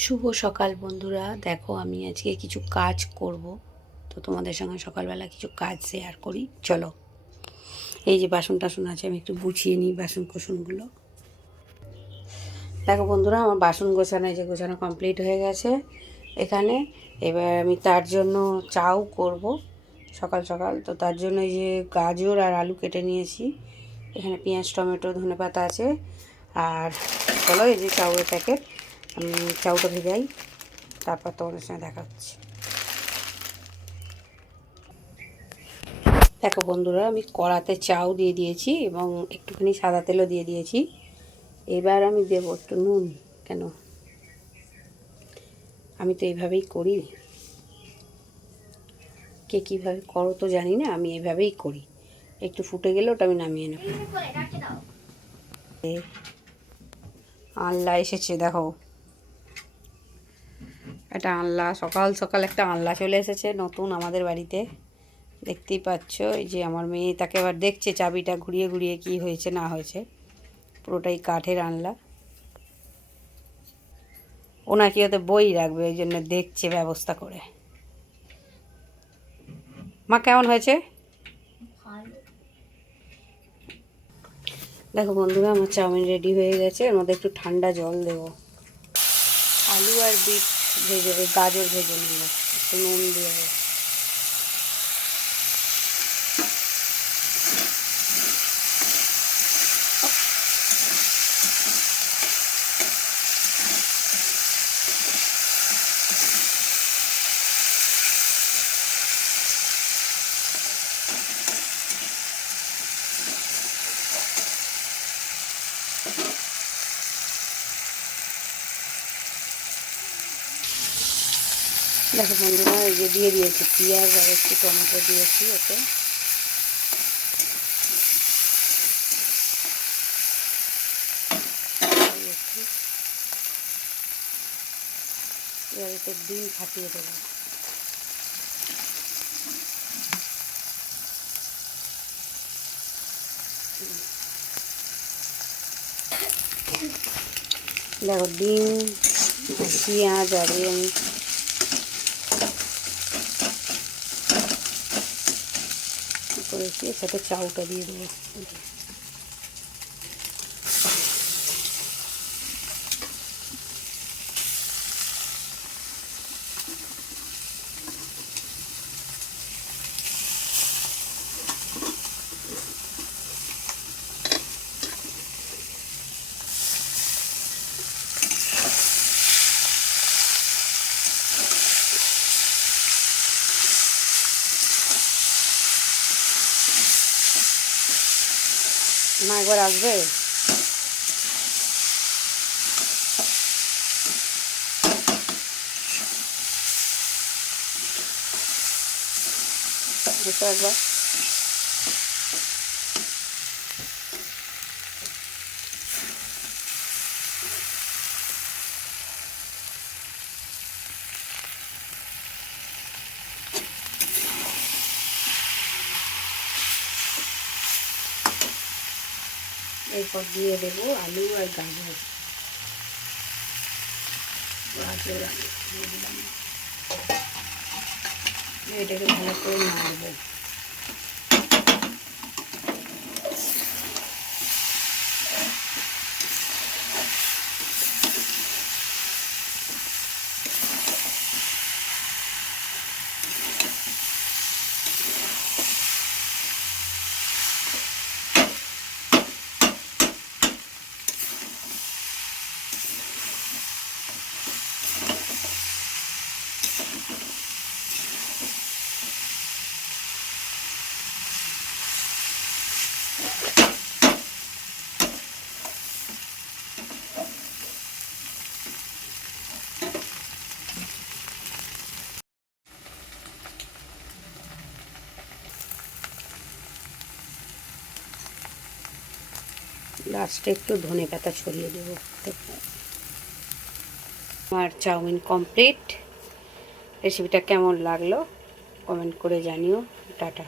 শুভ সকাল বন্ধুরা। দেখো আমি আজকে কিছু কাজ করব, তো তোমাদের সঙ্গে সকালবেলা কিছু কাজ শেয়ার করি। চলো, এই যে বাসন টাসন আছে আমি একটু গুছিয়ে নিই বাসন কোসনগুলো। দেখো বন্ধুরা, আমার বাসন গোছানো কমপ্লিট হয়ে গেছে এখানে। এবার আমি তার জন্য চাও করব সকাল সকাল। তো তার জন্য এই যে গাজর আর আলু কেটে নিয়েছি, এখানে পেঁয়াজ টমেটো ধনেপাতা আছে। আর চলো, এই যে চাউয়ের প্যাকেট, আমি চাউটা ভেজাই, তারপর তোমাদের সঙ্গে দেখা হচ্ছে। দেখো বন্ধুরা, আমি কড়াতে চাউ দিয়ে দিয়েছি এবং একটুখানি সাদা তেলও দিয়ে দিয়েছি। এবার আমি দেবো একটু নুন। কেন, আমি তো এইভাবেই করি, কে কীভাবে করো তো জানি না, আমি এইভাবেই করি। একটু ফুটে গেলে ওটা আমি নামিয়ে নেব। আনলা এসেছে, দেখো একটা আনলা, সকাল সকাল একটা আনলা চলে এসেছে নতুন আমাদের বাড়িতে। দেখতেই পাচ্ছ, এই যে আমার মেয়ে তাকে আবার দেখছে চাবিটা ঘুরিয়ে ঘুরিয়ে কি হয়েছে না হয়েছে। পুরোটাই কাঠের আনলা, ও নাকি ওতে বই রাখবে, ওই জন্য দেখছে ব্যবস্থা করে। মা কেমন হয়েছে? দেখো বন্ধুরা, আমার চাউমিন রেডি হয়ে গেছে। এর মধ্যে একটু ঠান্ডা জল দেবো। আলু আর বিট ভেজে, গাজর ভেজে নেব, একটু নুন দিয়ে দেবো। দেখো বন্ধুরা, এই যে দিয়ে দিয়েছি পেঁয়াজ আর একটু টমেটো দিয়েছি ওতে। এবার এতে ডিম ফাটিয়ে দেবো। দেখো ডিম, পেঁয়াজ আর আমি করেছি, এর সাথে চাউটা দিয়ে দেবো। মা একবার আসবে? এসো একবার। এরপর দিয়ে দেবো আলু আর গাজর। গাজর আলু দিয়ে দিলাম, এটাকে ভালো করে নাড়বো। লাস্টে একটু ধনেপাতা ছড়িয়ে দেবো। আমার চাউমিন কমপ্লিট। রেসিপিটা কেমন লাগলো কমেন্ট করে জানিও। টাটা।